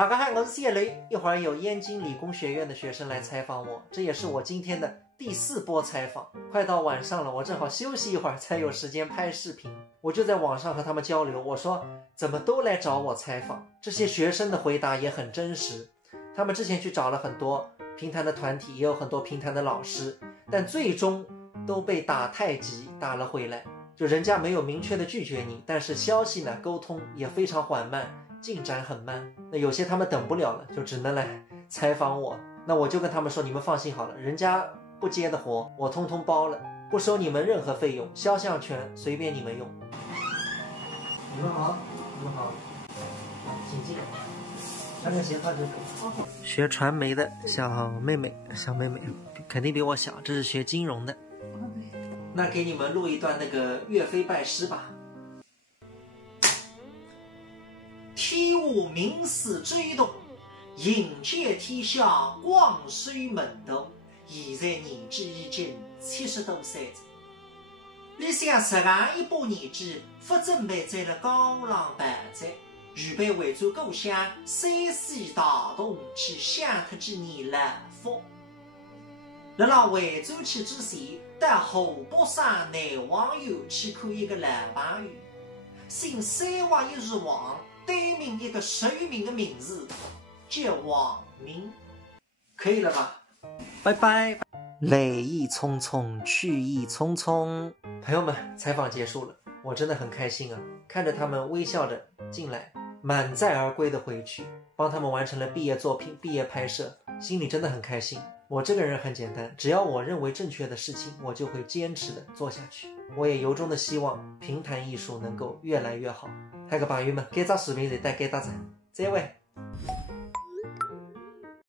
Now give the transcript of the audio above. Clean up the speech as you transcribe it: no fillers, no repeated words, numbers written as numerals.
大家好，我是谢雷。一会儿有燕京理工学院的学生来采访我，这也是我今天的第4波采访。快到晚上了，我正好休息一会儿才有时间拍视频。我就在网上和他们交流，我说怎么都来找我采访。这些学生的回答也很真实，他们之前去找了很多评弹的团体，也有很多评弹的老师，但最终都被打太极打了回来。就人家没有明确的拒绝你，但是消息呢沟通也非常缓慢，进展很慢。那有些他们等不了了，就只能来采访我。那我就跟他们说，你们放心好了，人家不接的活我通通包了，不收你们任何费用，肖像权随便你们用。你们好，你们好，请进。穿个鞋套就可以。学传媒的小妹妹，肯定比我小，这是学金融的。那给你们录一段那个岳飞拜师吧。天下名士追动，迎接天下光水门头。现在年纪已经70多岁了，你想15一把年纪，不准备在了高浪办债，预备为做故乡山西大同去享脱几年乐福。辣辣惠州去之前，到河北省南黄县去看一个老朋友，姓3画一字王，对名一个受名的名字叫王明。可以了吧？拜拜。来意匆匆，去意匆匆。朋友们，采访结束了，我真的很开心啊！看着他们微笑着进来，满载而归的回去，帮他们完成了毕业作品、毕业拍摄，心里真的很开心。我这个人很简单，只要我认为正确的事情，我就会坚持的做下去。我也由衷的希望评弹艺术能够越来越好。还有个朋友们，这张视频就带给大家，再会。